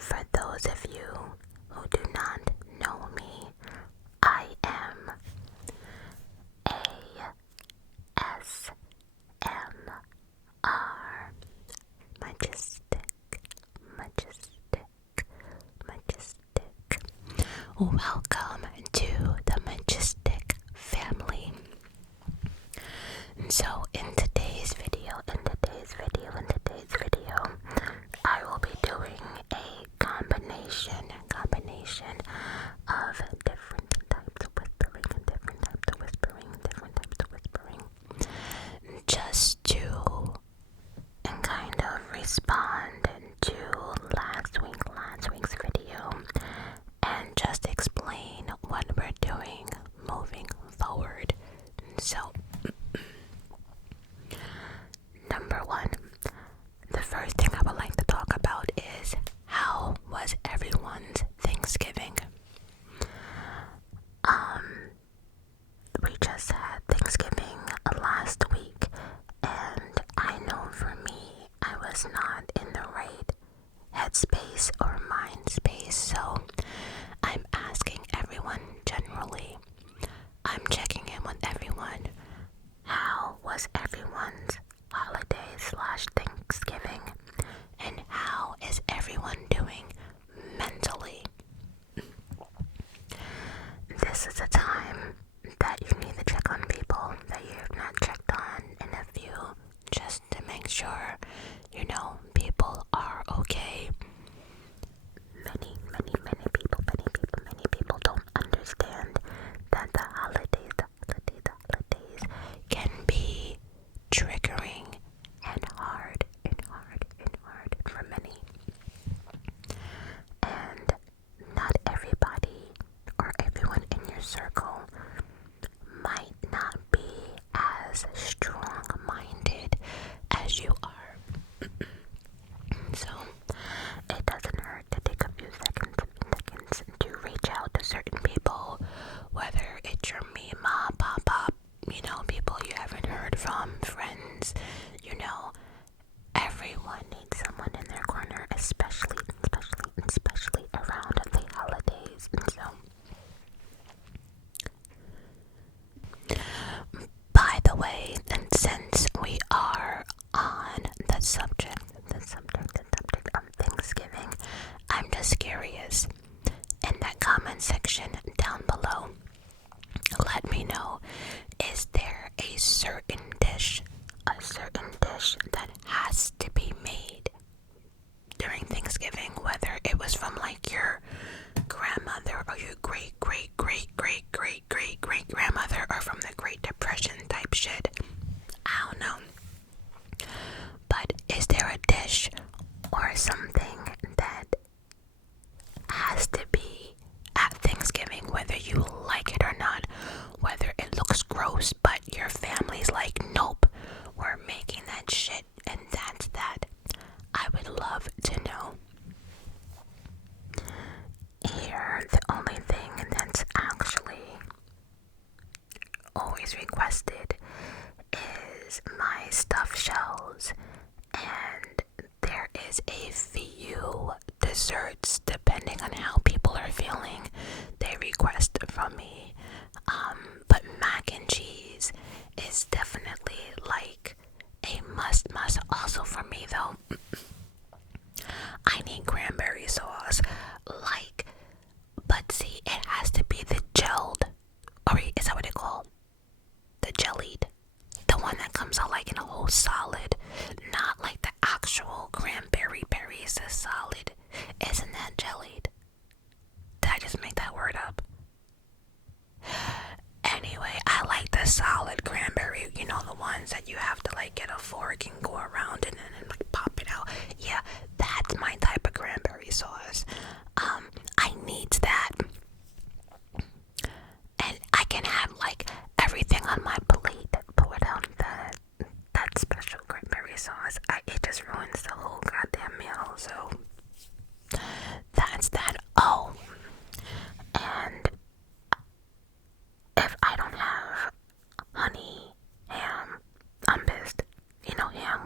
For those of you who do not know me, I am ASMR Majestic, Majestic, Majestic. Welcome to the Majestic family. So in today's video, I will be doing a combination of different types of whispering and different types of whispering, just to kind of respond to last week's video and just explain what we're doing moving forward. So, number one, the first thing I would like to talk about is how was everyone's Thanksgiving? We just had Thanksgiving last week, and I know for me, I was not in the right headspace or mind space, so I'm asking everyone generally. I'm checking in with everyone. How was everyone's holiday / Thanksgiving? And how is everyone doing mentally? This is a time that you need to check on people that you have not checked on in a few, just to make sure, people are okay. Many people don't understand that the holidays can be triggering and hard for many. And not everybody or everyone in your circle might not be as strong-minded as you are. So it doesn't hurt to take a few seconds to reach out to certain people, whether it's your mama, papa, people you haven't heard from, friends, everyone needs someone in their corner, especially around the holidays. And so, by the way, and since we are on the subject of Thanksgiving, I'm just curious, in that comment section down below, let me know, is there a certain dish that has to be made during Thanksgiving, whether it was from like your grandmother or your great grandmother, or from the Great Depression type shit? I don't know. But is there a dish or something that has to be at Thanksgiving, whether you like it or not, whether it looks gross but your family's like, nope, we're making that shit and that's that? I would love to know. Here, the only thing that's actually always requested is my stuffed shells, and there is a few desserts depending on how people are feeling they request from me, but mac and cheese is definitely like a must. Also for me though, I need cranberry sauce, but see, it has to be the gelled, or is that what it's called? The jellied, the one that comes out like in a whole solid, not like the actual cranberry berries, the solid. Isn't that jellied? Did I just make that word up? Anyway, I like the solid cranberry, the ones that you have to like get a fork and go around and like pop it out. Yeah, that's my type of cranberry sauce. I need that. And I can have like everything on my plate, but without that special cranberry sauce, it just ruins the whole goddamn meal. So that's that. Oh, and if I don't have honey ham, I'm pissed. Ham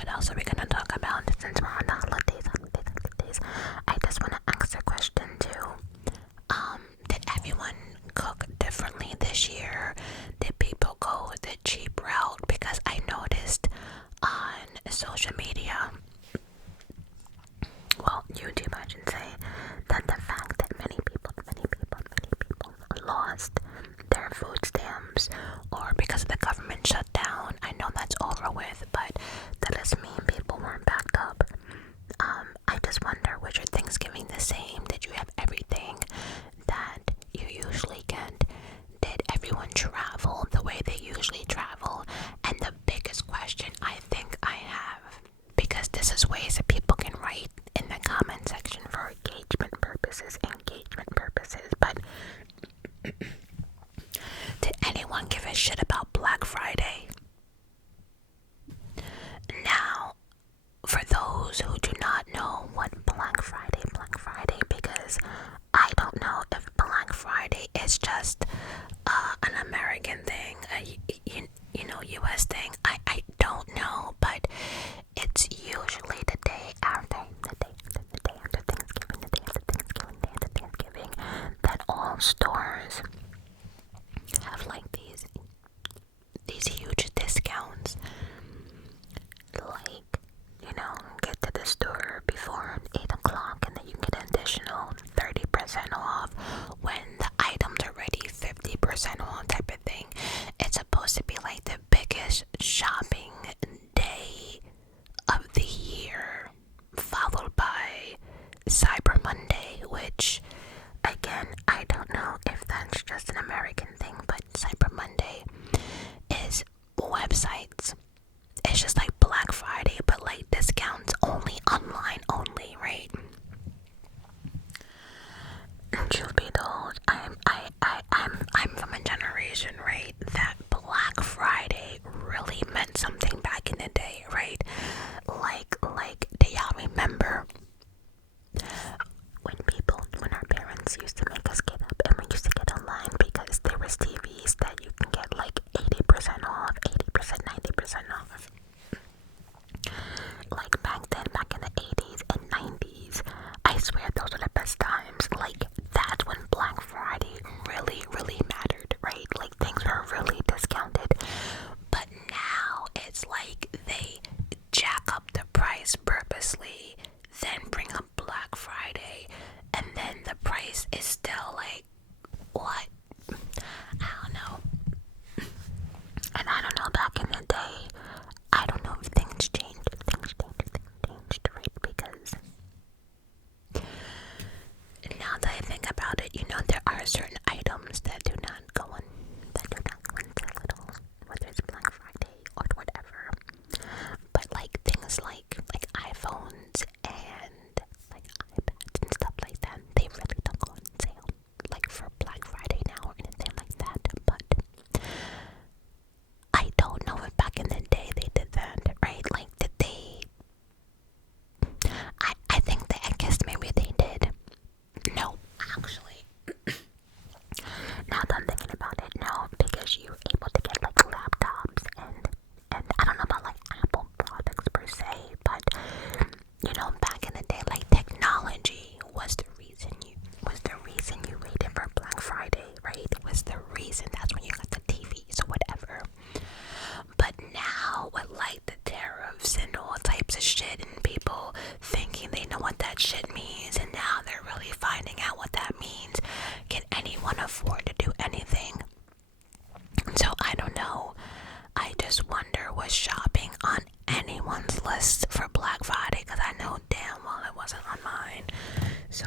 what else are we gonna talk about since we're on the holidays? I just want to ask a question too. Did everyone cook differently this year? Did people go the cheap route? Because I noticed on social media, well, YouTube, I should say, that the fact that many people lost their food stamps, or because of the government shutdown. I know that's over with, but that doesn't mean people weren't backed up. I just wonder, was your Thanksgiving the same? Did you have everything that you usually get? Did everyone travel the way they usually travel? And the biggest question I think I have, because this is ways that people can write in the comment section for engagement purposes, but did anyone give a shit about Black Friday? Now, for those who do not know what Black Friday, because I don't know if Black Friday is just an American thing, US thing. I don't know, but it's usually the day after Thanksgiving, that all stores have like these huge discounts. Like, get to the store before 8 o'clock and then you get an additional 30% off when the items are already 50% off, type of thing. It's supposed to be like the biggest shopping day of the year, followed by Cyber Monday, which, again, I don't know if that's just an American thing, but Cyber Monday is websites. It's just like Black Friday, but like discounts only, online only, right? Truth be told, I'm from a generation, right, that Black Friday really meant something back in the day, right? Like, do y'all remember when our parents used to make us get up and we used to get online because there was TVs that you can get like 80% off, 80%, 90% off. Like back then, back in the 80s and 90s, I swear those were the best times. Like, that's when Black Friday really, really mattered, right? Like, things were really discounted. But now it's like they jack up the price purposely, then bring up Black Friday, and then the price is still like, what? I don't know. And I don't know, back in the day, I don't know if things changed, right? Because now that I think about it, there are certain items that do not go on sale, whether it's Black Friday or whatever. But like things like iPhones and like iPads and stuff like that, they really don't go on sale like for Black Friday now or anything like that. But I don't know if back in the day they did that, right? Like, did they? I guess maybe they did. No, actually. Now that I'm thinking about it, no, because you're able to get like laptops and I don't know about like Apple products per se, but back in the day, like technology was the reason you waited for Black Friday, right? It was the reason. That's when you got the TVs or whatever. But now with like the tariffs and all types of shit and people thinking they know what that shit means, and now they're really finding out what that means. Can anyone afford to do anything? So I don't know. I just wonder, was shopping on anyone's list for Black Friday? Because I know damn well it wasn't on mine. So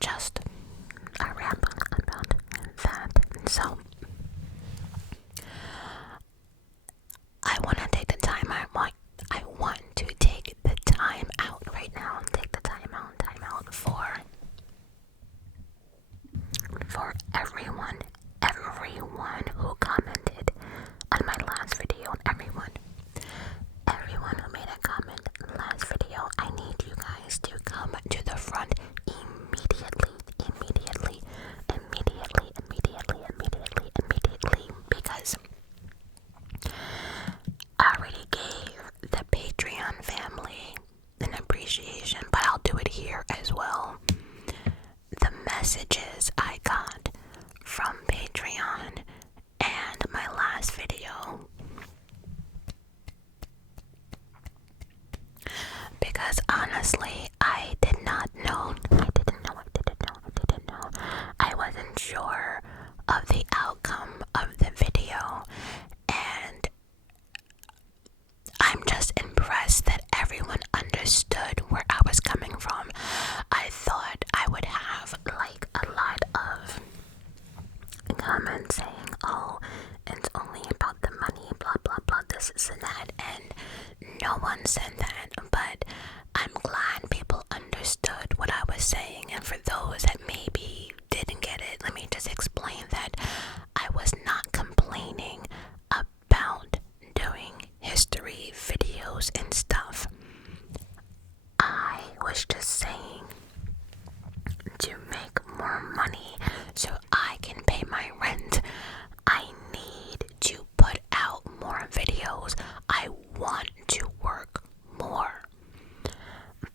just a ramble about that. So I want to take the time. I want to take the time out right now. Take the time out for everyone who commented on my last video. Everyone who made a comment last video, I need you guys to come to the front immediately, because I this and that, and no one said that, but I'm glad people understood what I was saying. And for those that maybe didn't get it, let me just explain that I was not complaining about doing history videos and stuff. I was just saying to make more money so I can pay my rent, I need to put out more videos. I want to work more.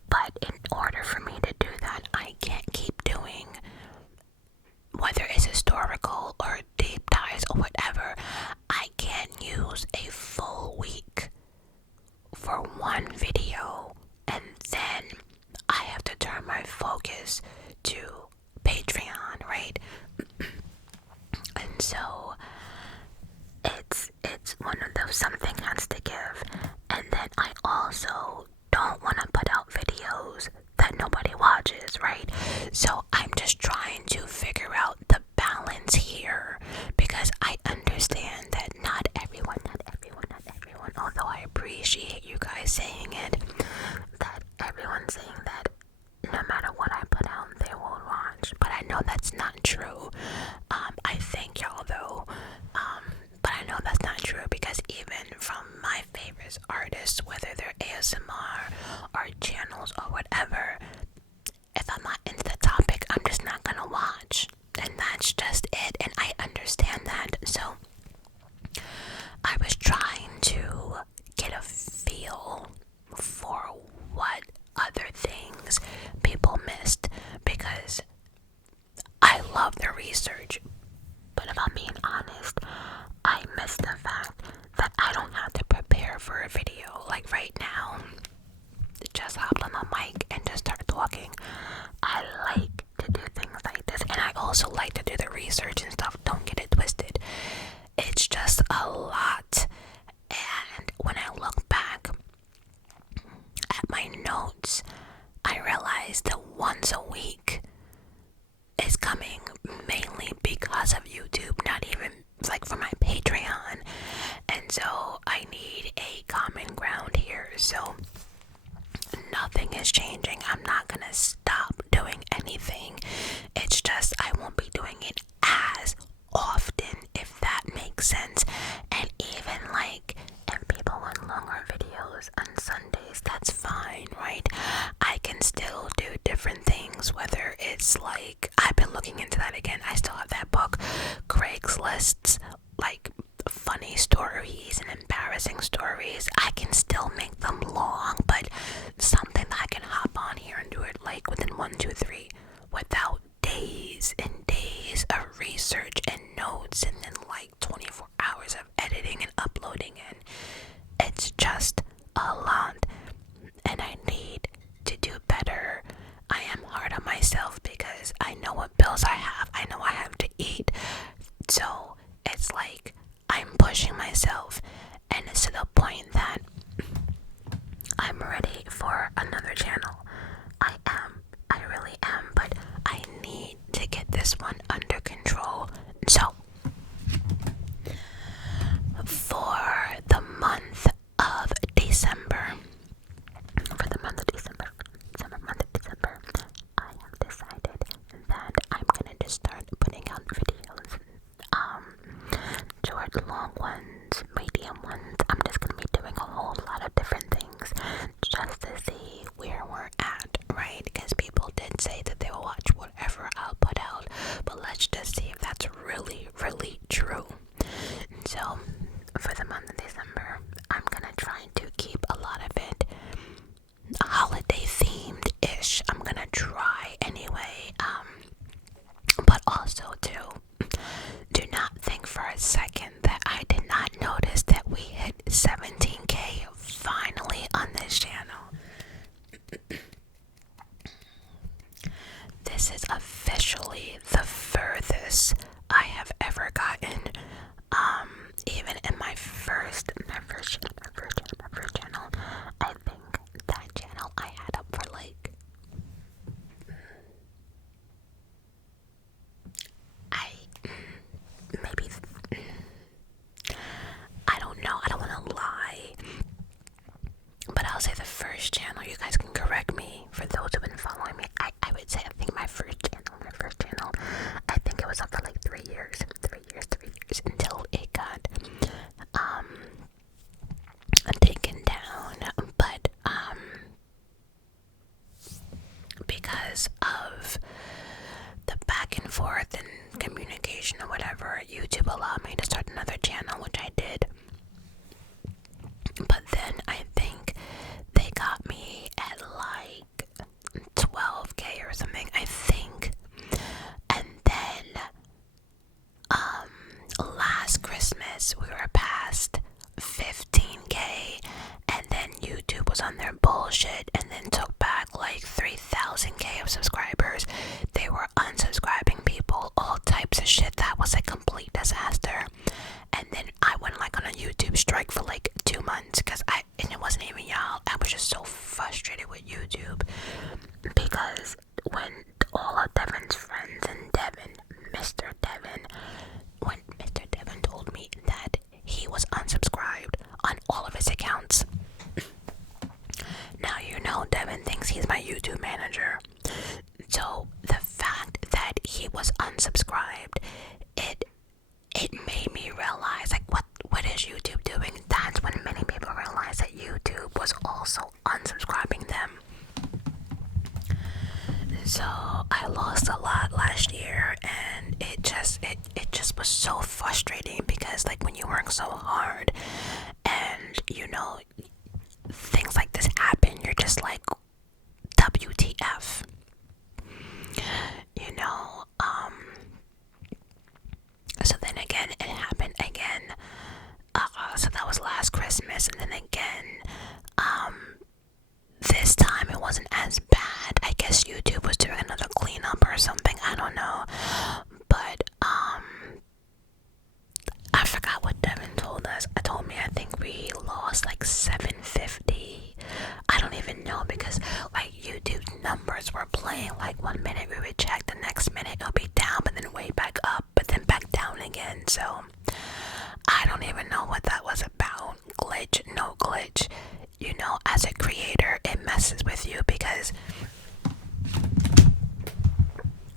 But in order for me to do that, I can't keep doing, whether it's historical or deep dives or whatever, I can't use a full week for one video and then I have to turn my focus to Patreon, right? And so it's one of those, something has to give. And then I also don't want to put out videos that nobody watches, right? So I'm just trying to figure out the balance here, because I understand that not everyone, although I appreciate you guys saying it, that everyone's saying that no matter what I put out, they will watch. But I know that's not true. I thank y'all though. But I know that's not true, because even from my favorite artists, whether they're ASMR or channels or whatever, if I'm not into the topic, I'm just not gonna watch. And that's just it. And I understand that. So I was trying to get a feel for what other things people missed, because I love the research, but if I'm being honest, I missed the fact that I don't have to prepare for a video. Like right now, just hop on the mic and just start talking. I like to do things like this, and I also like to do the research and stuff. Don't get it twisted. It's just a lot. And when I look back at my notes, I realized that once a week is coming mainly because of YouTube, not even like for my Patreon. And so I need a common ground here. So nothing is changing. I'm not gonna stop doing anything. It's just I won't be doing it as often, if that makes sense. And even like, if people want longer videos on Sundays, that's fine, right? I can still do different things, whether it's like, I've been looking into that again. I still have that book, Craigslist's like funny stories and embarrassing stories. I can still make them long, but something that I can hop on here and do it like within 1, 2, 3 without days and days of research and notes, and then like 24 hours of editing and uploading, and it's just a lot, and I need to do better. I am hard on myself because I know what bills I have. I know I have to eat. So it's like I'm pushing myself, and it's to the first channel. You guys can correct me for those who've been following me. I would say I think my first channel, I think it was up for like 3 years until it got taken down. But because of the back and forth and communication or whatever, YouTube allowed me to start another channel, which I did. But then I think they got me at like 12K or something, I think. And then last Christmas we were past 15K, and then YouTube was on their bullshit and then took back like 3,000K of subscribers. They were unsubscribing people, all types of shit. That was a complete disaster. And then I went like on a YouTube strike for like 2 months and it wasn't even y'all. I was just so frustrated with YouTube because when all of Devin's friends and Mr. Devin told me that he was unsubscribed on all of his accounts. Now you know Devin thinks he's my YouTube manager. So the fact that he was unsubscribed, it made me realize like what is YouTube doing? That's when many people realized that YouTube was also unsubscribing them. So I lost a lot last year, and it just was so frustrating because like when you work so hard and you know things like this happen, you're just like WTF, you know. So then again it happened again. So that was last Christmas, and then again this time it wasn't as bad. I guess YouTube was doing another cleanup or something, I don't know. But I forgot what Devin told us. Told me I think we lost like 750. I don't even know, because like YouTube's numbers were playing. Like 1 minute we would check, the next minute it'll be down, but then way back up, but then back down again. So I don't even know what that was about. Glitch, no glitch. You know, as a creator, it messes with you because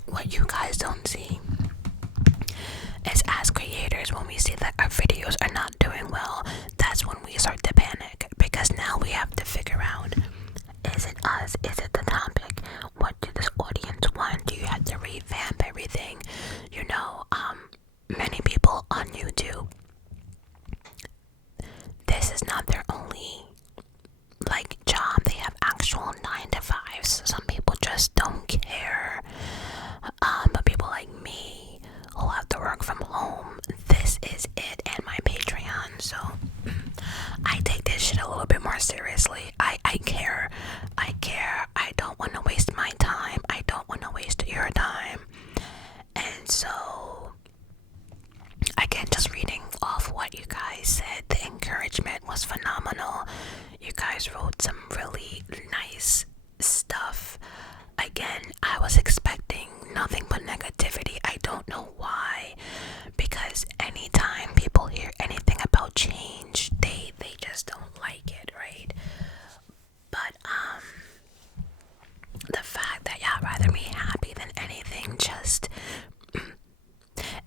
what you guys don't see is, as creators, when we see that our videos are not doing well, that's when we start to panic, because now we have to figure out, is it us? Is it the topic? What do this audience want? Do you have to revamp everything? You know, many people on YouTube, this is not their only like job. They have actual 9-to-5s. Some people just don't care. But people like me who have to work from home, this is it, and my Patreon. So I take this shit a little bit more seriously. I care. I don't want to waste my time. I don't want to waste your time. And so again, just reading off what you guys said, the encouragement was phenomenal. You guys wrote some really nice stuff. Again, I was expecting nothing but negativity. I don't know why, because anytime people hear anything about change, they just don't like it, right? But the fact that y'all rather me happy than anything,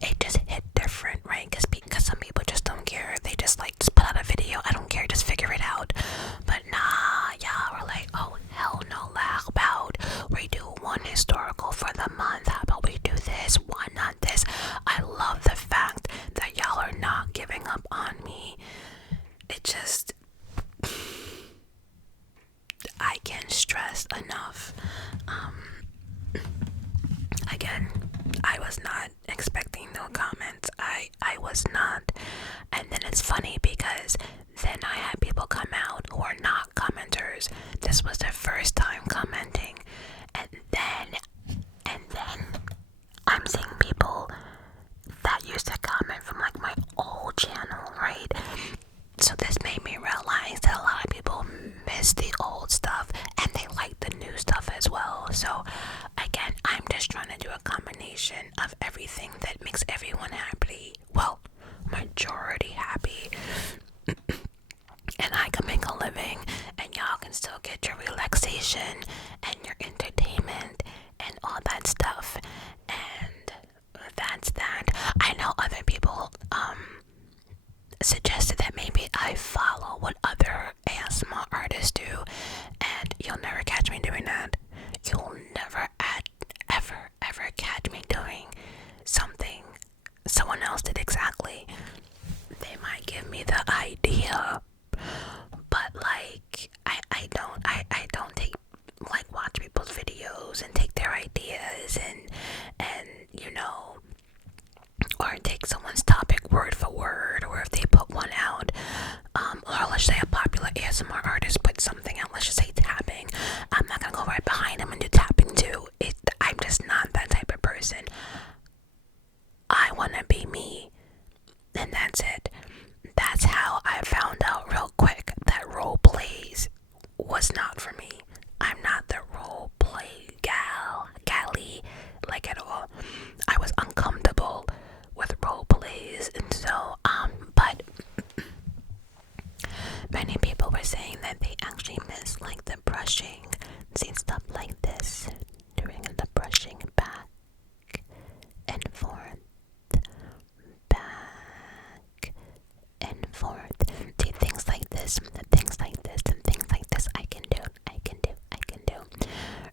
it just hit different, right? Because some people just don't care. They just like, just put out a video. I don't care, just figure it out. But nah, y'all were like, oh hell no, how about we do one historical for the month? How about we do this? Why not this? I love the fact that y'all are not giving up on me. It just, I can't stress enough. Again, I was not expecting no comments. I was not. And then it's funny because then I had people come out who are not commenters. This was their first time commenting. And then I'm seeing people that used to comment from like my old channel, right? So this made me realize that a lot of people miss the old stuff and they like the new stuff as well. So again, I'm just trying to do a combination of everything that makes everyone happy. Well, majority happy. And I can make a living and y'all can still get information and your entertainment and all that stuff. And that's that. I know other people suggested that maybe I follow what other ASMR artists do, and you'll never catch me doing that. You'll never ever catch me doing something someone else did exactly. They might give me the idea, but like I don't take, like, watch people's videos and take their ideas and you know, or take someone's topic word for word, or if they put one out, or let's say a popular ASMR artist put something out, let's just say tapping, I'm not gonna go right behind them and do tapping too. I'm just not that type of person. I wanna be me, and that's it. That's how I found out real quick that role plays was not for me. I'm not the role play galley, like, at all. I was uncomfortable with role plays, and so but many people were saying that they actually miss, like, the brushing, seeing stuff like this, doing the brushing back and forth, back and forth. See, things like this, and things like this, and things like this I can do,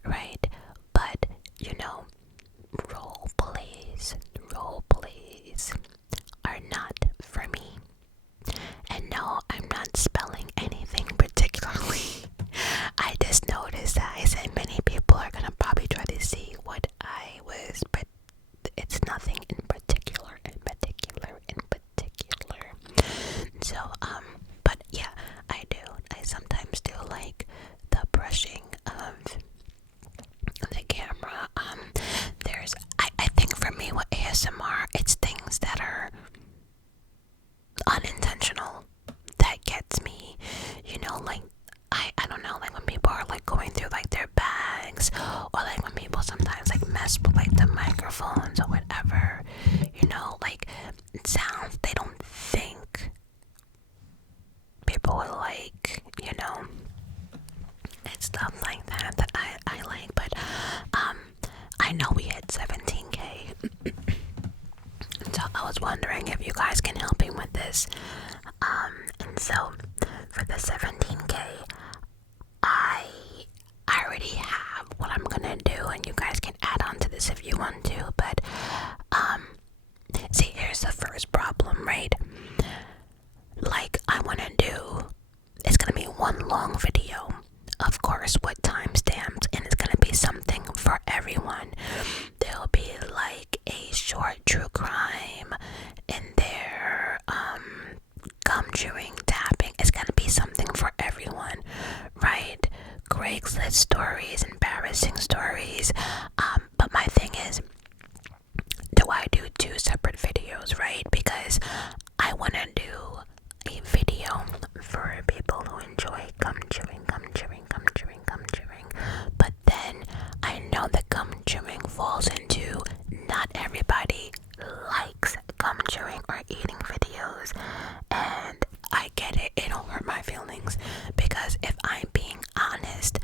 right? But, you know, role plays are not for me. And no, I'm not spelling anything particularly. I just noticed that I said many people are gonna probably try to see what I was, but it's nothing in particular. So, but yeah, I sometimes do like the brushing of the camera. I think for me with ASMR, it's things that are unintentional that gets me, you know, like, I don't know, like when people are like going through like their bags, or like when people sometimes like mess with like the microphones or whatever, you know, like sounds they don't think people will like, you know, and stuff like that I like. But I know we hit 17K, so I was wondering if you guys can help me with this. And so for the 17K, I already have what I'm gonna do, and you guys can add on to this if you want to. But see, here's the first problem, right? Like, I wanna do, it's gonna be one long video, of course, with timestamps, and it's gonna be something for everyone. There'll be like a short true crime in there, gum chewing, tapping. It's gonna be something for everyone, right? Craigslist stories, embarrassing stories. But my thing is, do I do two separate videos, right? Because I wanna do a video for people who enjoy gum chewing. But then I know that gum chewing falls into not everybody likes gum chewing or eating videos, and I get it. It don't hurt my feelings, because if I'm being honest,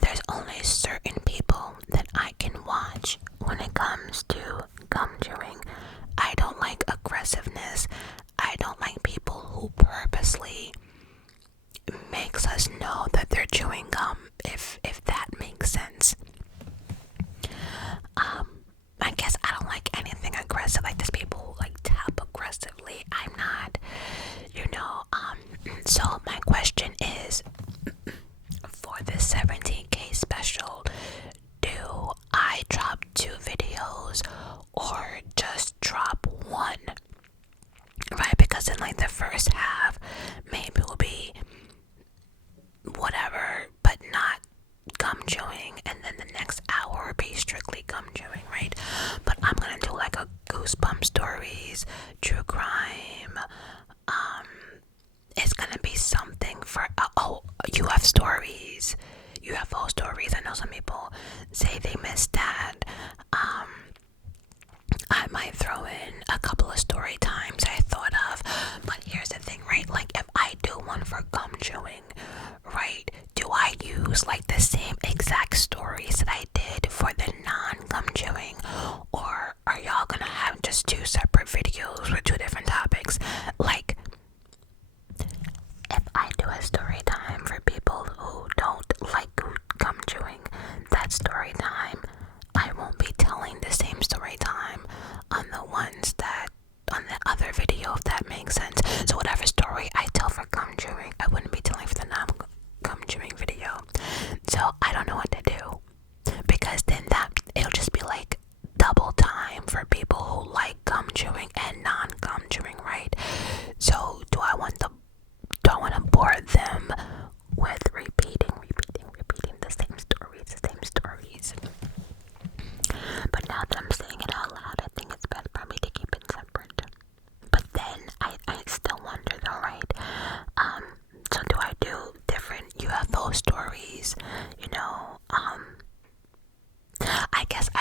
there's only certain people that I can watch when it comes to gum chewing. I don't like aggressiveness. I don't like people who purposely makes us know that they're chewing gum, if that makes sense. I guess I don't like anything aggressive, like there's people who like tap aggressively. I'm not, you know. So my question is, for this 17K special, do I drop 2 videos or just drop 1? Right, because in like the first half, maybe will be whatever, but not gum chewing, and then the next hour will be strictly gum chewing, right? But I'm gonna do like a goosebump stories, true crime. It's gonna be something for UFO stories. UFO stories. I know some people say they missed that. I might throw in a couple of story times I thought of, but here's the thing, right? Like, if I do one for gum chewing, right, do I use like the same exact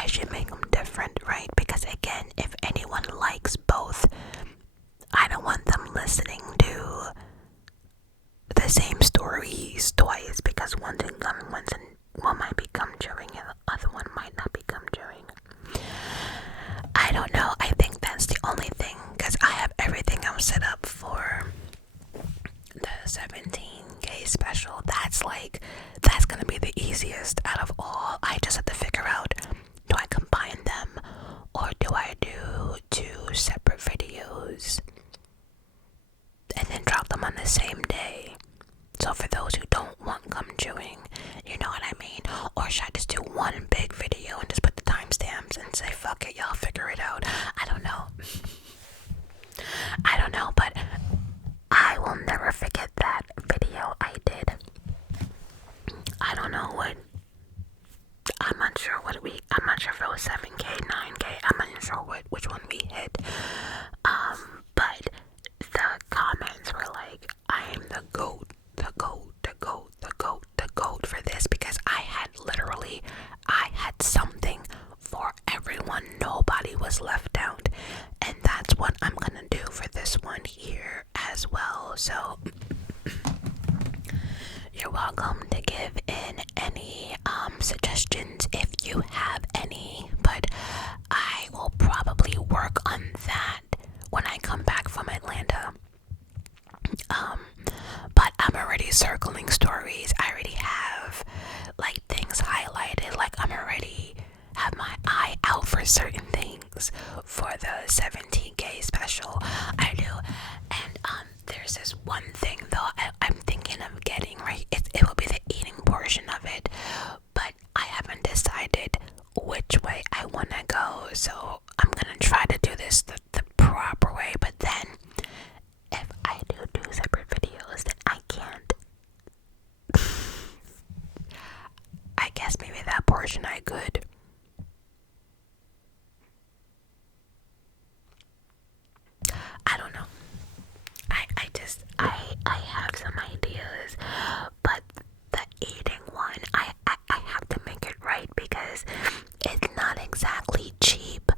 I should make them different, right? Because again, if anyone likes both, I don't want them listening to the same stories twice, because one might be gum chewing and the other one might not be gum chewing. I don't know. I think that's the only thing, because I have everything else set up for the 17K special. That's gonna be the easiest out of all. I just have to figure out, do I combine them or do I do 2 separate videos and then drop them on the same day? So for those who don't want gum chewing, you know what I mean? Or should I just do one big video and just put the timestamps and say, fuck it, y'all figure it out? I don't know. But I will never forget that video I did. I'm not sure if it was 7K, 9K, I'm not sure which one we hit. But the comments were like, I am the GOAT for this, because I had something for everyone. Nobody was left out. And that's what I'm gonna do for this one here as well. So you're welcome to give in any suggestions if you have any, but I will probably work on that when I come back from Atlanta. But I'm already circling stories. I already have things highlighted. I'm already have my eye out for certain things for the 17K special. I do. And there's this one thing though I'm thinking of getting, right? It will be the eating portion of it, but I haven't decided which way I want to go. So I'm gonna try to do this the proper way, but then if I do 2 separate videos, then I can't. I guess maybe that portion I could. I don't know. I have some ideas, but the eating one, I have to make it right, because it's not exactly cheap.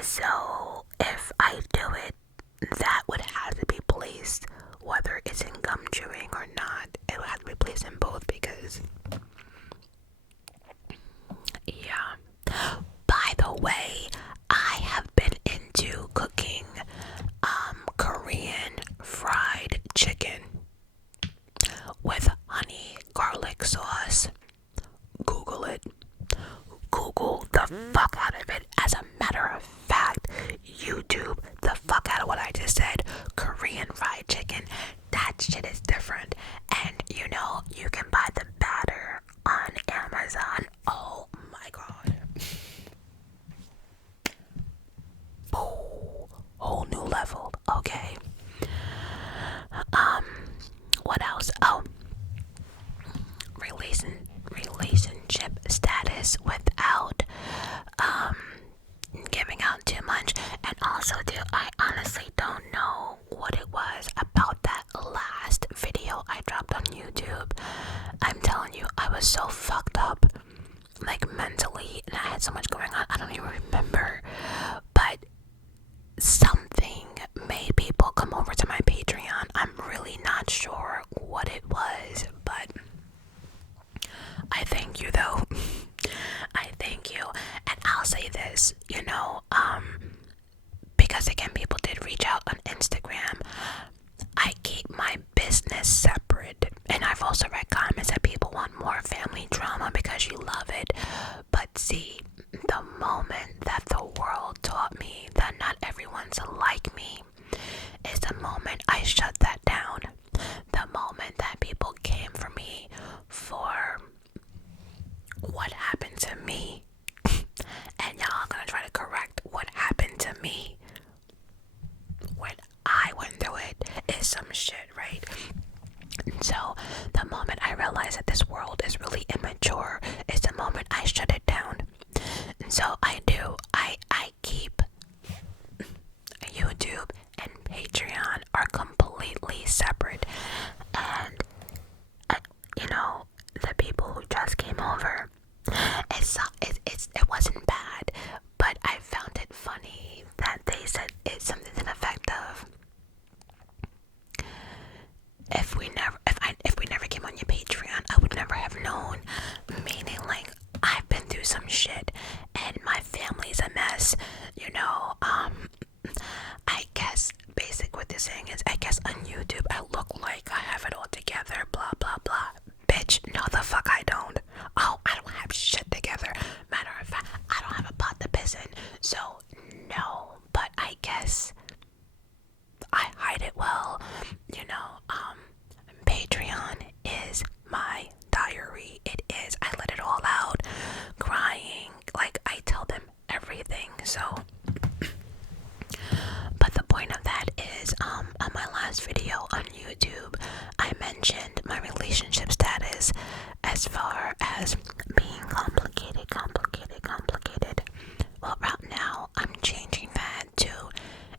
So if I do it, that would have to be placed, whether it's in gum chewing or not. It would have to be placed in both, because yeah. By the way, I have been into cooking Korean fried chicken with honey garlic sauce. Google it. Google the fuck out of it. As a matter of fact, YouTube the fuck out of what I just said. Korean fried chicken. That shit is different. And you can buy the batter on Amazon. Oh my god. Whole new level. Okay. What else? Oh, relationship status without giving out too much. And also, I honestly don't know what it was about that last video I dropped on YouTube. I'm telling you, I was so fucked up, mentally, and I had so much going on, I don't even remember. But something made people come over to my Patreon. I'm really not sure what it was, but I thank you though. I thank you. And I'll say this, because again, people did reach out on Instagram. I keep my business separate, and I've also read comments that people want more family drama because you love it. But see, the moment that the world taught me that not everyone's like me is the moment I shut that down. The moment that people came for me for what happened to me, and y'all are gonna try to correct what happened to me when I went through it, is some shit, right? So the moment I realized that this world is really immature is the moment I shut it down. And so I keep YouTube and Patreon are completely separate. And the people who just came over, it wasn't bad. video on YouTube, I mentioned my relationship status as far as being complicated. Well, right now, I'm changing that to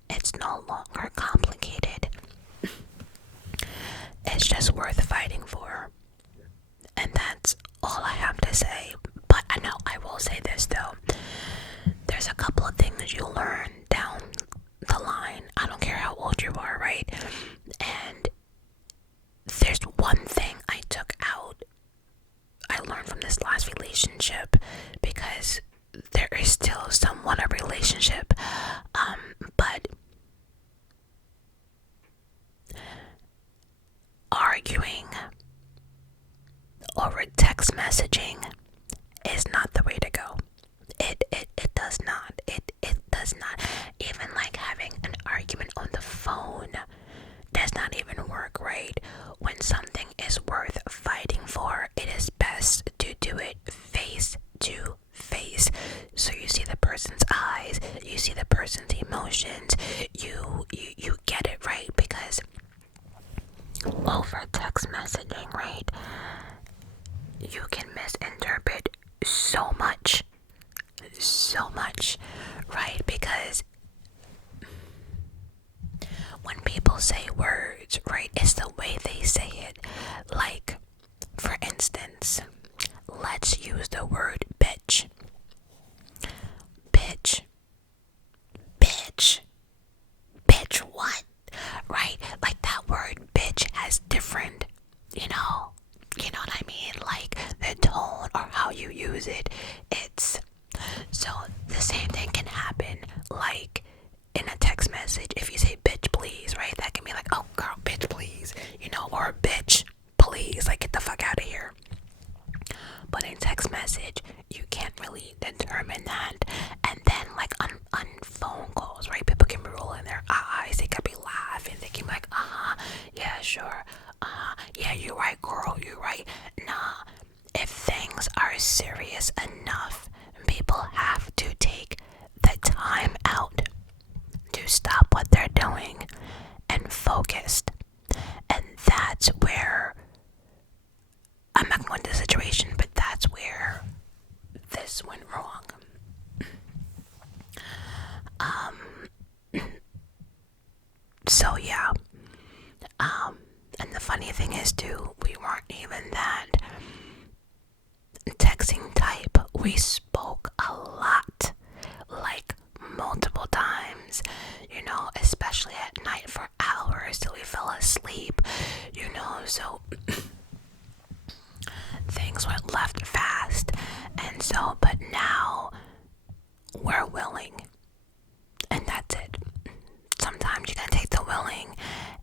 it's no longer complicated. It's just worth fighting for. And that's all I have to say. But I know I will say this though. There's a couple of things you learn down the line. I don't care how old you are, right? And there's one thing I took out, I learned from this last relationship, because there is still somewhat a relationship, but arguing over text messaging is not the way to go. It does not. It does not. Even like having an argument on the phone does not even work, right? When something is worth fighting for, it is best to do it face to face. So you see the person's eyes, you see the person's emotions, you get it, right? Because over text messaging, right, you can misinterpret so much, right? Because when people say words, right, it's the way they say it. Like, for instance, let's use the word bitch. Bitch what? Right? Like, that word bitch has different, you know what I mean? Like, the tone or how you use it, it's, so the same thing can happen, like, in a text message. If you say bitch please, right, that can be like, oh girl, bitch please, or bitch please, like, get the fuck out of here. But in text message, you can't really determine that. And then, like, on phone calls, right, people can be rolling their eyes, they could be laughing, they can be like, yeah, sure, yeah, you're right, girl, you're right. Nah, if things are serious enough, people have to take the time out to stop what they're doing and focus. And that's where, I'm not going to the situation, but that's where this went wrong. So yeah. And the funny thing is too, we weren't even that texting type. We spoke a lot, like multiple times, especially at night for hours till we fell asleep, so things went left fast. And so, but now we're willing, and that's it. Sometimes you gotta take the willing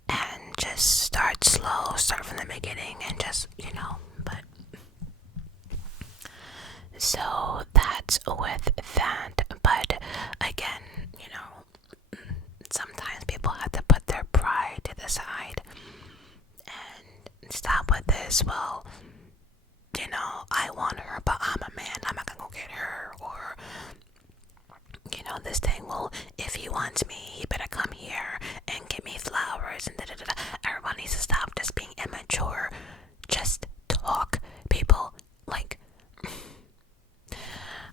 and just start slow, start from the beginning, and just, but so that's with that. But again, sometimes people have to put their pride to the side and stop with this. Well, I want her, but I'm a man, I'm not gonna go get her. Or this thing, well, if he wants me, he better come here and give me flowers and da-da-da-da. Everyone needs to stop just being immature. Just talk. People, like,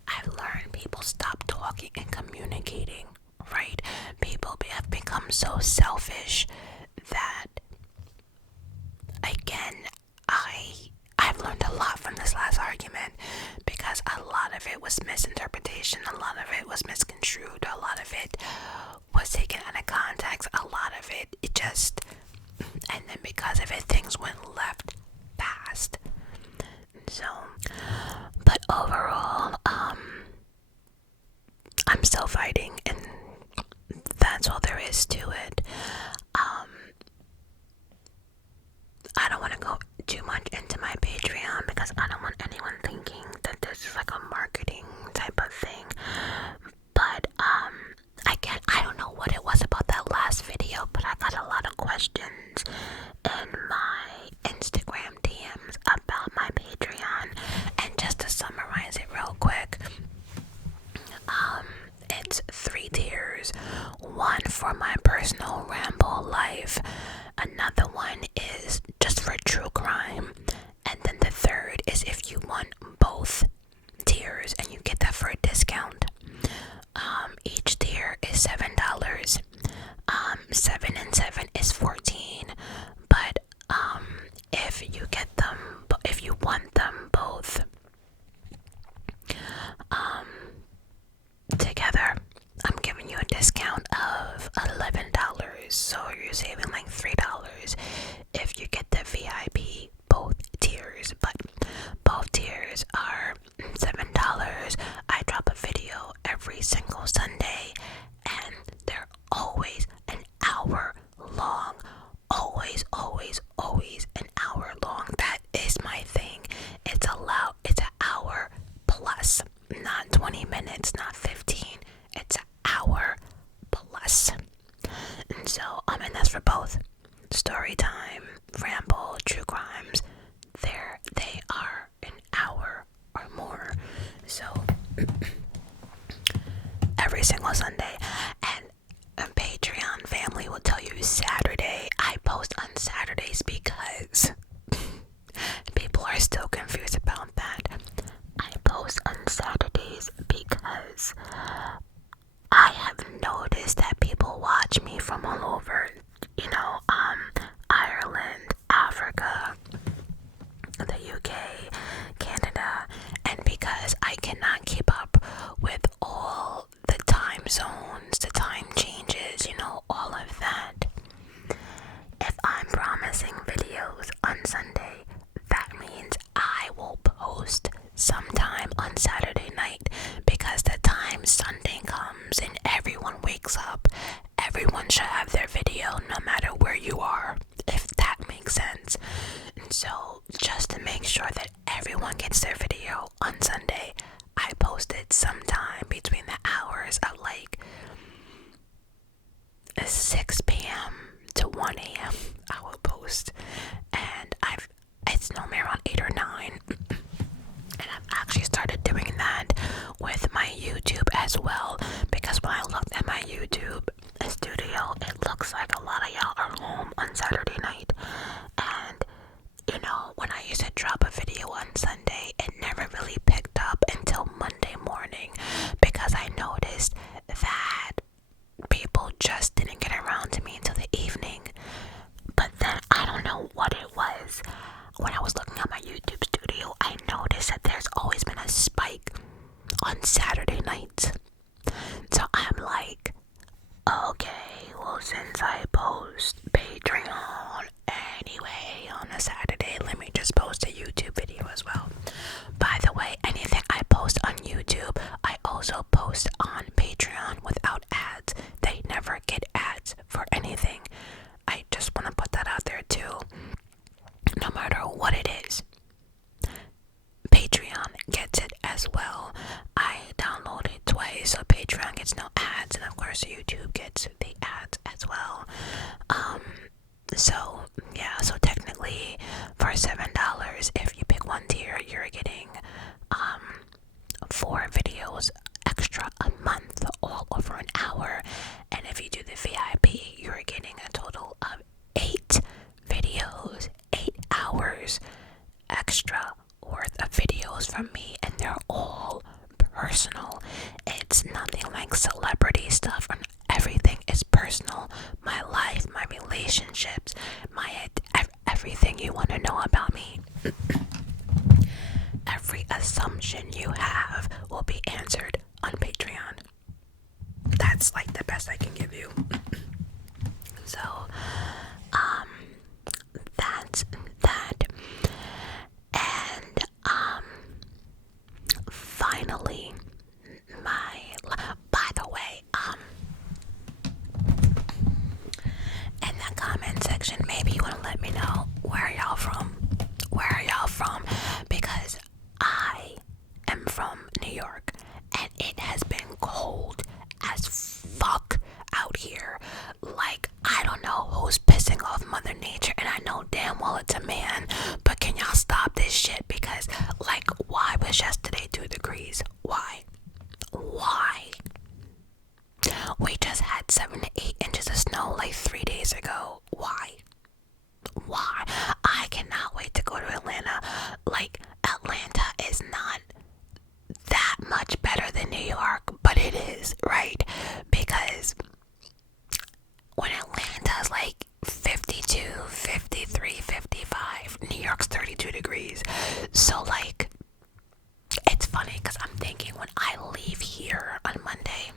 I've learned people stop talking and communicating, right? People have become so selfish that, again, I've learned a lot from this last argument, because a lot of it was misinterpretation, a lot of it was misconstrued, a lot of it was taken out of context, a lot of it just, and then because of it, things went left fast. So, but overall, I'm still fighting, and that's all there is to it. I don't want to go too much into my Patreon, because I don't want anyone thinking that this is like a marketing type of thing. But I don't know what it was about that last video, but I got a lot of questions in my Instagram DMs about my Patreon. And just to summarize it real quick, it's 3 tiers. One for my personal ramble life, get them, but if you want them both together, I'm giving you a discount of $11. So you're saving like $3 if you get the VIP both tiers. But both tiers are $7. I drop a video every single Sunday, and they're always an hour long. Always, always, always an hour long. That is my thing. It's an hour plus, not 20 minutes, not 15. It's an hour plus. And so, and that's for both story time, ramble, true crimes. They are an hour or more. So every single Sunday. And Patreon family will tell you Saturday. I post on Saturdays because people are still confused about that. I post on Saturdays because I have noticed that people watch me from all over, Ireland, Africa, the UK, Canada, and because I cannot keep up with all the time zones, the time changes, all of that. If I'm promising videos on Sunday, that means I will post sometime on Saturday night, because the time Sunday comes and everyone wakes up, everyone should have their video no matter where you are, if that makes sense. And so just to make sure that everyone gets their video on Sunday, I post it sometime between the hours of like 6 p.m. to 1 a.m. I will post, and it's normally around 8 or 9. And I've actually started doing that with my YouTube as well, because when I looked at my YouTube studio, it looks like a lot of y'all are home on Saturday night. And when I used to drop a video on Sunday, it never really picked up until Monday morning, because I noticed that people just didn't get around to me until the evening. But then I don't know what it was. When I was looking at my YouTube studio, I noticed that there's always been a spike on Saturday nights. So I'm like, okay, well, since I post Patreon anyway on a Saturday, let me just post a YouTube video as well. By the way, anything I post on YouTube, I also post on Patreon without ads. They never get ads for anything. I just want to put that out there too. No matter what it is, Patreon gets it as well. I download it twice, so Patreon gets no ads, and of course YouTube gets the ads as well. So technically for $7, if you pick one tier, you're getting 4 videos extra a month, all over an hour. And if you do the VIP, you're getting a total of 8 videos, 8 hours extra worth of videos from me, and they're all personal. It's nothing like celebrity stuff, and everything is personal. My life, my relationships, everything you want to know about me. Every assumption you have will be answered on Patreon. That's like the best I can give you. So, that's that. And, finally, by the way, in the comment section, maybe you want to let me know where are y'all from? Because I am from New York, and it has been cold as fuck out here. Like, I don't know who's pissed 42 degrees. So like, it's funny because I'm thinking when I leave here on Monday,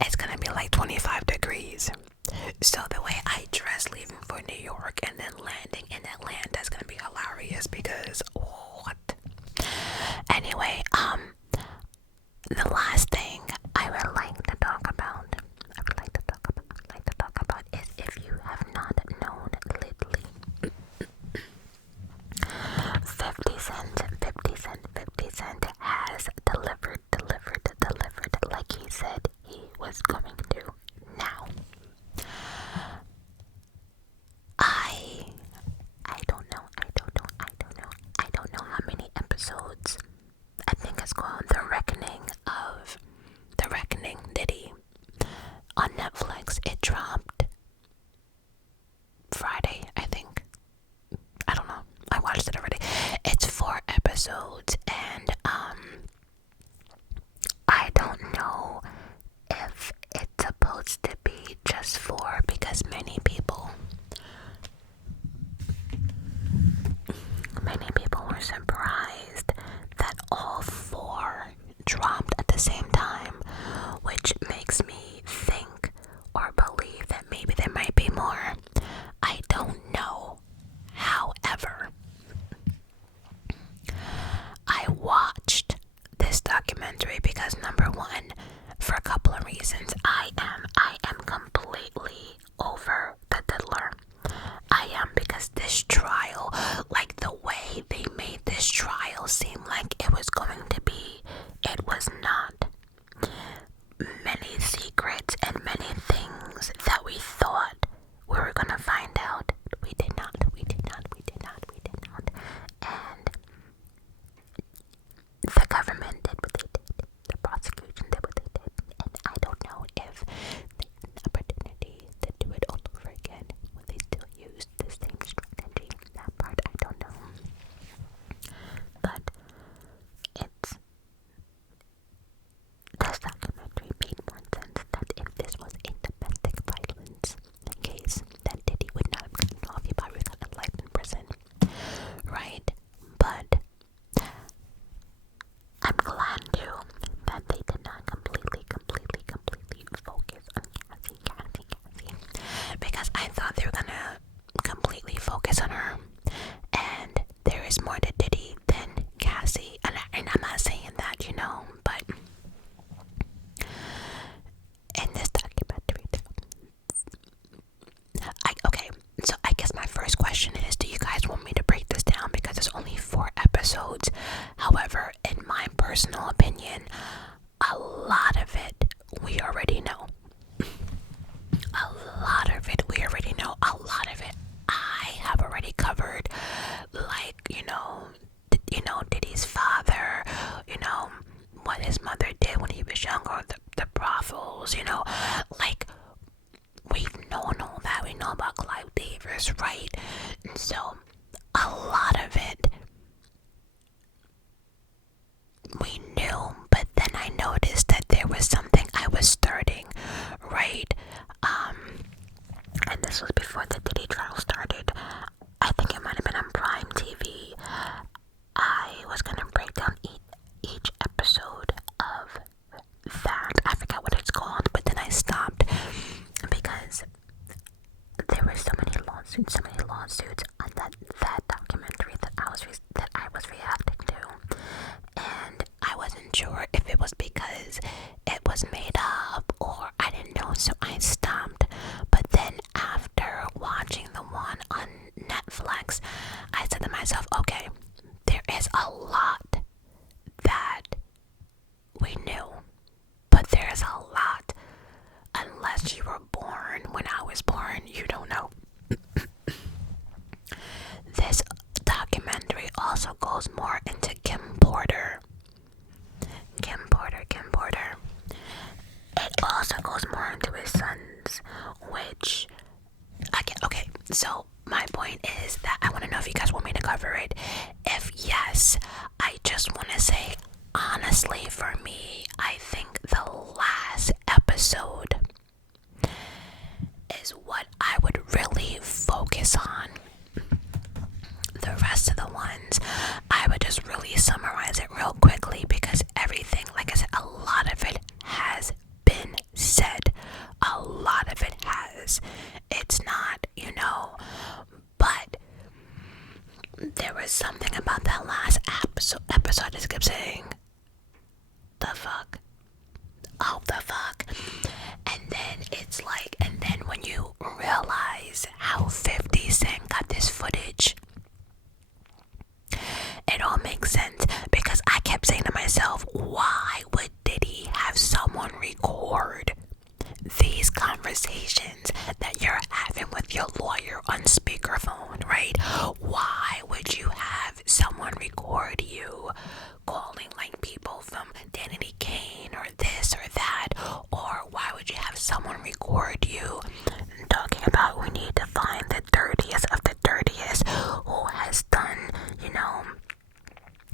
it's gonna be like 25 degrees. So the way I dress leaving for New York and then landing in Atlanta is gonna be hilarious because what? Anyway, the last thing I would like to talk about, is if you have not known lately, 50 Cent has delivered like he said he was going to. Now, I don't know how many episodes. I think it's called The Reckoning Diddy on Netflix. It dropped Friday, I think. I don't know. I watched it already. It's 4 episodes, and I don't know if it's supposed to be just 4 because many people were surprised that all 4 dropped at the same time, which makes me think or believe that maybe there might be more. I don't know. However, I watched this documentary because number one, for a couple of reasons, I am completely over the diddler. I am, because this trial, like the way they made this trial seem like it was going to be, it was not. Many secrets and many things that we thought we were gonna find out, we did not. And the government did what they did, the prosecution did what they did, and I don't know if they had an opportunity to do it all over again. Would they still use the same strategy? That part I don't know. But this documentary made more sense that if this was a domestic violence case, then Diddy would not have gotten off. He probably got a life in prison, right? But I'm glad too that they did not completely focus on Cassie, because I thought they were gonna completely focus on her, and there is more to Diddy than Cassie, and I'm not saying that, but in this documentary, so I guess my first question is, do you guys want me to break this down? Because there's only 4 episodes. However, in my personal opinion, a lot of it we already know. A lot of it I have already covered. Like, Diddy's father, what his mother did when he was younger, the brothels, like, we've known all that. We know about Clive Davis, right? And so a lot of it we knew, but then I noticed that there was something I was starting, right? And this was before the Diddy trial started. I think it might have been on Prime TV. I was gonna break down each episode of that. I forgot what it's called, but then I stopped because there were so many lawsuits on that documentary that I was reacting to, and I wasn't sure if it was because it was made up or I didn't know, so I stopped. But then after watching the one on Netflix, I said to myself, okay, there is a lot that we knew, but there's a lot, unless you were born when I was born, you don't know. This documentary also goes more into Kim Porter. It also goes more into his sons, which, okay, so my point is that I want to know if you guys want me to cover it. If yes, I just want to say, honestly, for me, I think the last episode is what I would really focus on. The ones. I would just really summarize it real quickly because everything, like I said, a lot of it has been said. A lot of it has. It's not, but there was something about that last episode. I just kept saying, the fuck? Oh, the fuck? And then it's like, and then when you realize how 50 Cent got this footage, it all makes sense because I kept saying to myself, why would Diddy have someone record these conversations that you're having with your lawyer on speakerphone, right? Why would you have someone record you calling like people from Danity Kane or this or that? Or why would you have someone record you talking about we need to find the dirtiest of the dirtiest who has done,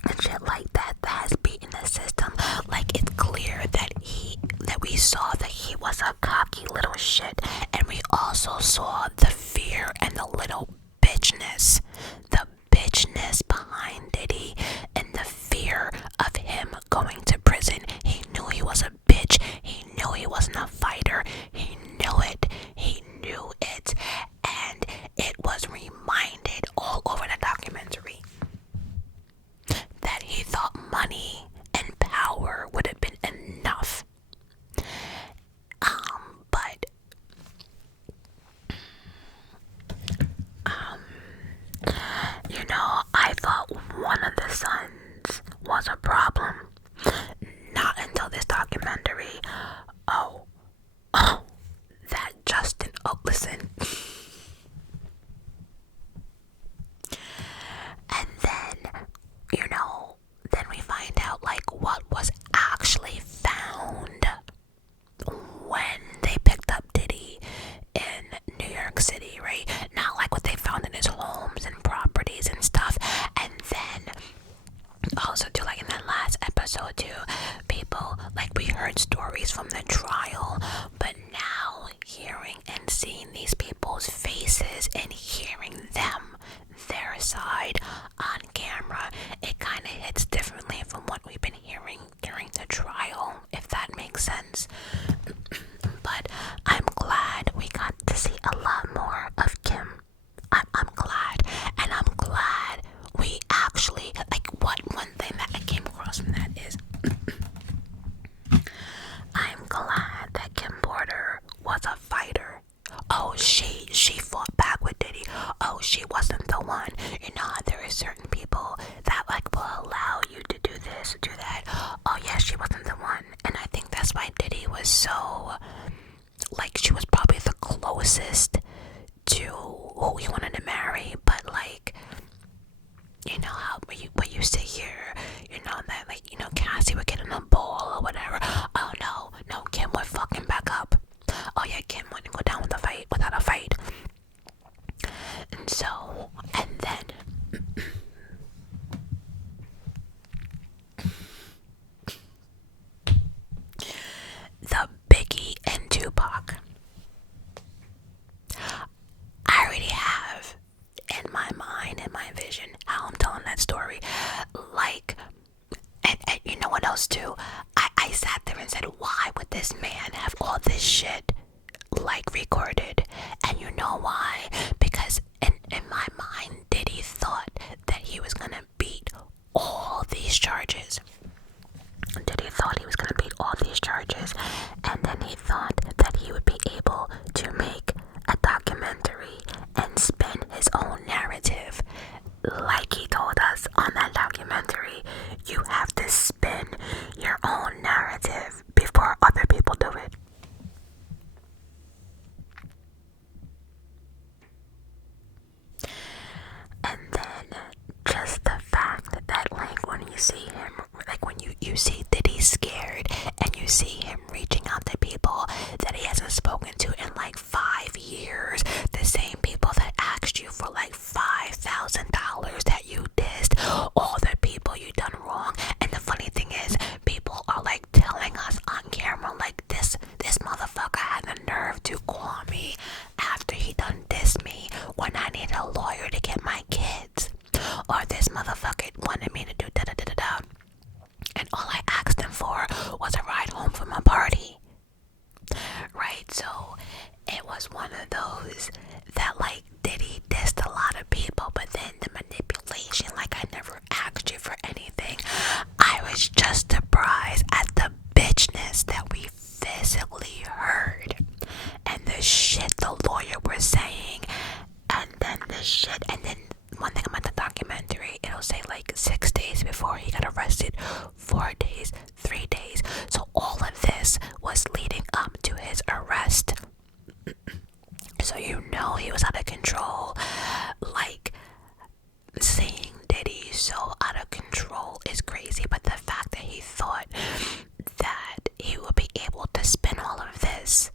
and shit like that has beaten the system? Like, it's clear that we saw that he was a cocky little shit, and we also saw the fear and the little bitchness behind Diddy, and the fear of him going to prison. He knew he was a bitch. He knew he wasn't a fighter. He knew it. And it was reminded all over the documentary that he thought money and power would have been enough. But I thought one of the sons was a problem. Not until this documentary. Oh, that Justin. Oh, listen. And then, then we find out like what was actually found when they picked up Diddy in New York City, right? Not like what they found in his homes and properties and stuff. And then also too, like in that last episode too, people, like, we heard stories from the trial, but now hearing and seeing these people's faces and hearing their side on camera, it kind of hits differently from what we've been hearing during the trial, if that makes sense. But I'm glad we got to see a lot more of Kim. I'm glad, and I'm glad we actually, like, one thing that I came across from that is I'm glad that Kim Porter was a fighter. Oh, she fought back with Diddy. Oh, she wasn't the one. There are certain people that like will allow you to do this, do that. Oh yeah, she wasn't the one. And I think that's why Diddy was so, like, she was probably the closest to who he wanted to marry. But like, how what you sit here, that like, Cassie would get in a bowl or whatever. Oh no, Kim would fucking back up. Oh yeah, Kim wouldn't go down without a fight. And then the Biggie and Tupac. I already have in my mind, in my vision, how I'm telling that story. Like, and you know what else too? I sat there and said, why would this man have all this shit like recorded? And you know why? Because in my mind, Diddy thought that he was gonna beat all these charges. Diddy thought he was gonna beat all these charges, and then he thought that he would be able to make a documentary and spin his own narrative. Like he told us on that documentary, you have to spin your own narrative before other people do it. And then just the fact that, like, when you see him, like when you see Diddy scared and you see him reaching out to people that he hasn't spoken to in like 5 years, the same people that asked you for like $5,000 that you dissed, all the people you done wrong. And the funny thing is, people are like telling us on camera, like, this motherfucker had the nerve to call me after he done dissed me when I needed a lawyer to get my kids. Or or this motherfucker wanted me to do da da da da da. And all I asked him for was a ride home from a party. Right? So it was one of those that like Diddy dissed a lot of people, but then the manipulation, like I never asked you for anything. I was just surprised at the bitchness that we physically heard. And the shit the lawyer was saying, and then the shit, and then one thing about the documentary, it'll say like 6 days before he got arrested, 4 days, 3 days. So all of this was leading up to his arrest. So you know he was out of control. Like, seeing Diddy so out of control is crazy, but the fact that he thought that he would be able to spin all of this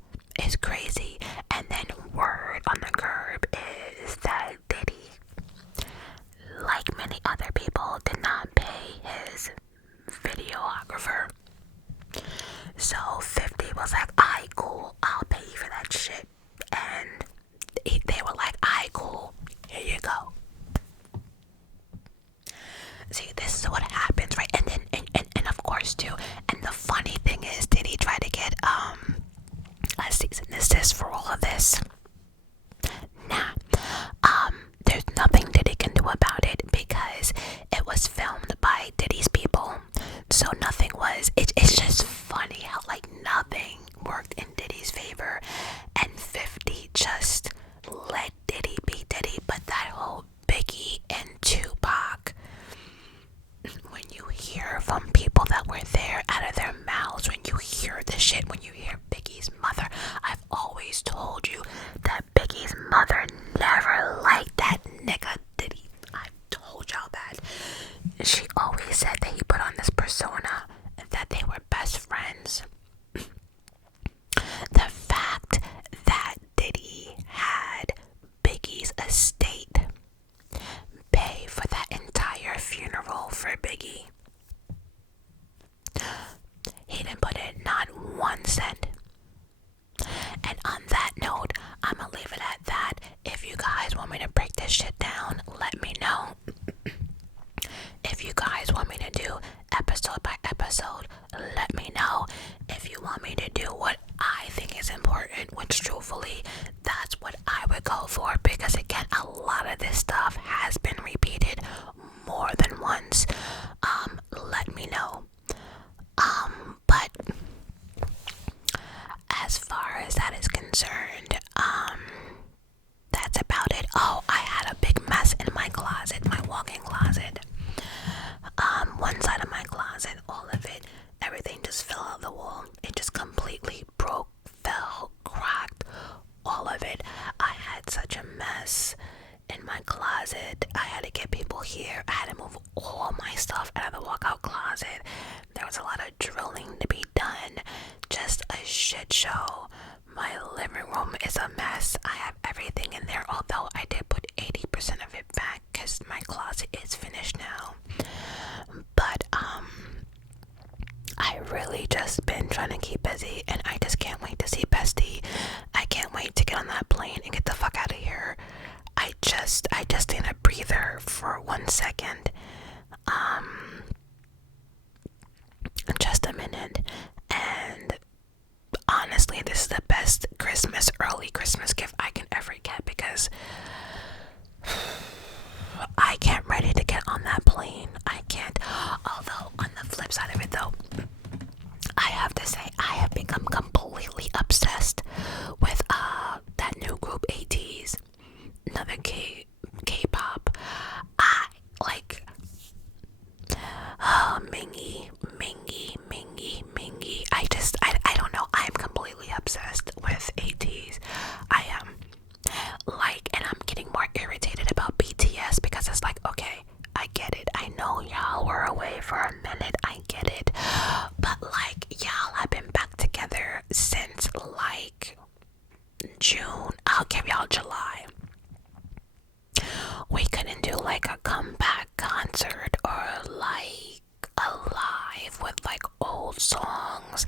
is crazy. And then word on the curb is that Diddy, like many other people, did not pay his videographer. So 50 was like, alright, cool, I'll pay you for that shit. And they were like, alright, cool, here you go. See, this is what happens, right? And then, and of course, too, and the funny thing is, did he try to get, a cease and desist for all of this? Nah. There's nothing Diddy can do about it because it was filmed by Diddy's people. So nothing was, it's just funny how, like, nothing worked in Diddy's favor. And 50 just let Diddy be Diddy. But that whole Biggie and Tupac, when you hear from people that were there out of their mouths, when you hear the shit, when you hear Biggie's mother, I've always told you that Biggie's mother never liked that nigga Diddy. I've told y'all that. She always said that he put on this persona that they were best friends. The fact that Diddy had Biggie's estate pay for that entire funeral for Biggie, he didn't put in not 1 cent. And on that note, I'm gonna leave it at that. If you guys want me to break this shit down, let me know. If you guys want me to do episode by episode, let me know. If you want me to do what I think is important, which truthfully, that's what I would go for, because again, a lot of this stuff has been repeated more than once. Let me know. But as far as that is concerned, that's about it. Oh, I had a big mess in my closet, my walk-in closet. One side of my closet, all of it, everything just fell out of the wall. It just completely broke, fell, cracked, all of it. I had such a mess in my closet. I had to get people here. I had to move all my stuff out of the walkout closet. There was a lot of drilling to be done. Just a shit show. My living room is a mess. I have everything in there, although I did put 80% of it back because my closet is finished now. But I really just been trying to keep busy, and I just can't wait to see Bestie. I can't wait to get on that plane and get the fuck out of here. I just need a breather for 1 second. Just a minute. And honestly, this is the best early Christmas gift I can ever get, because I can't ready to get on that plane. I can't. Although on the flip side of it though, I have to say I have become completely obsessed with that new group ATs, another K-pop. I like Mingy. I don't know. I am completely obsessed with ATs. I am. Like, and I'm getting more irritated about BTS because it's like, okay, I get it. I know y'all were away for a minute. I get it. But like, y'all have been back together since like June. I'll give y'all July. We couldn't do like a comeback concert or like a live with like old songs.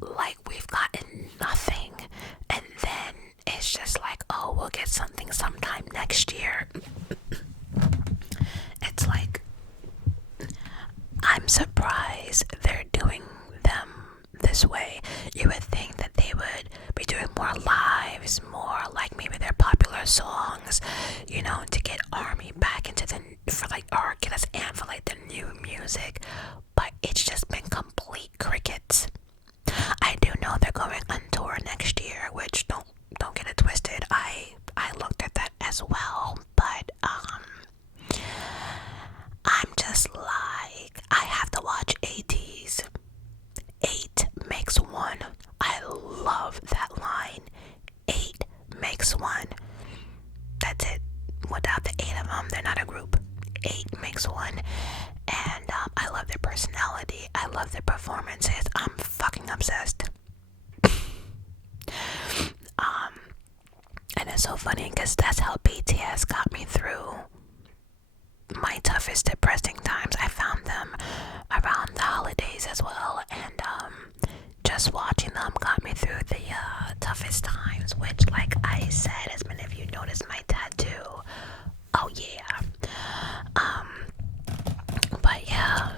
Like, we've gotten nothing. And then it's just like, oh, we'll get something sometime next year. It's like, get us amped for like the new music, but it's just been complete crickets. I do know they're going on tour next year, which don't get it twisted. I looked at that as well, but I'm just like, I have to watch ATs. 8 makes 1. I love that line. 8 makes 1. That's it. Without the 8 of them, they're not a group. 8 makes 1. And I love their personality. I love their performances. I'm fucking obsessed. And it's so funny because that's how BTS got me through my toughest depressing times. I found them around the holidays as well, and just watching them got me through the toughest times, which, like I said, as many of you noticed my tattoo. Oh yeah. But yeah,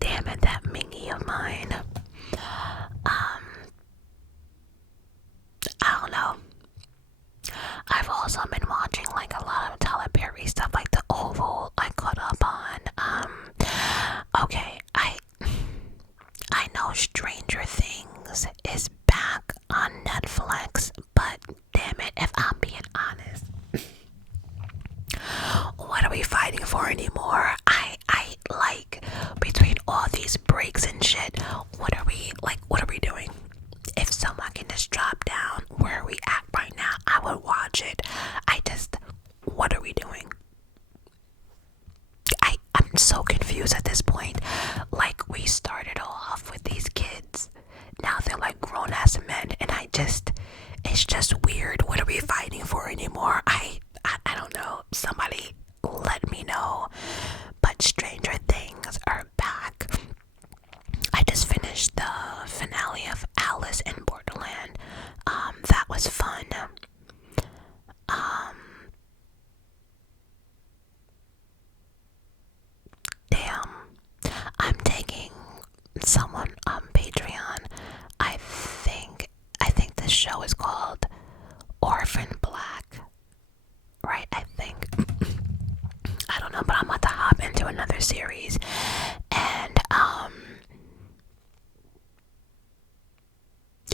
damn it, that Mingy of mine. I don't know. I've also been watching like a lot of Tyler Perry stuff, like The Oval. I caught up on. Okay, I know Stranger Things is back on Netflix, but damn it, if I'm being honest, what are we fighting for anymore? I like, between all these breaks and shit, what are we doing? If someone can just drop down where we at right now, I would watch it. What are we doing? I'm so confused at this point. Like, we started off with these kids, now they're like grown ass men, and it's just weird. What are we fighting for anymore? I don't know. Somebody let me know. But Stranger Things are back. I just finished the finale of Alice in Borderland. That was fun. Damn. I'm taking someone on Patreon. I think this show is called Orphan Black. Right, I think. I don't know, but I'm about to hop into another series. And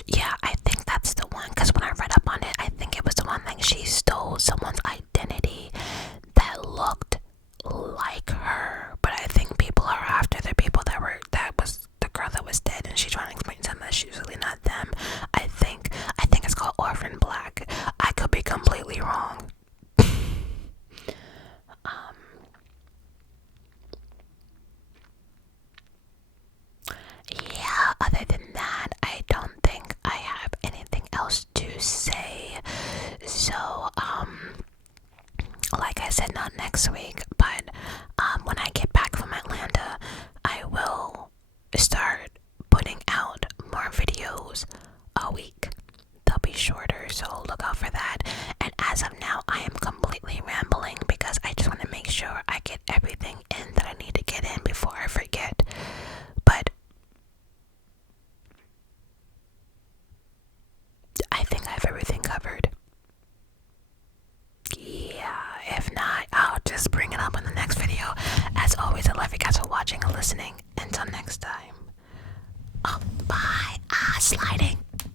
yeah, I think that's the one, because when I read up on it, I think it was the one that she stole someone's identity that looked like her, but I think people are after the people that was the girl that was dead, and she's trying to explain to them that she's really not them. I think it's called Orphan Black. I could be completely wrong. Yeah, other than that, I don't think I have anything else to say. So, like I said, not next week, but when I get back from Atlanta, I will start putting out more videos a week. They'll be shorter, so look out for that. And as of now, I am completely rambling because I just want to make sure I get everything in that I need to get in before I forget. But I think I have everything covered. Yeah, if not, I'll just bring it up in the next video. As always, I love you guys for watching and listening. Until next time. Oh, bye. Sliding.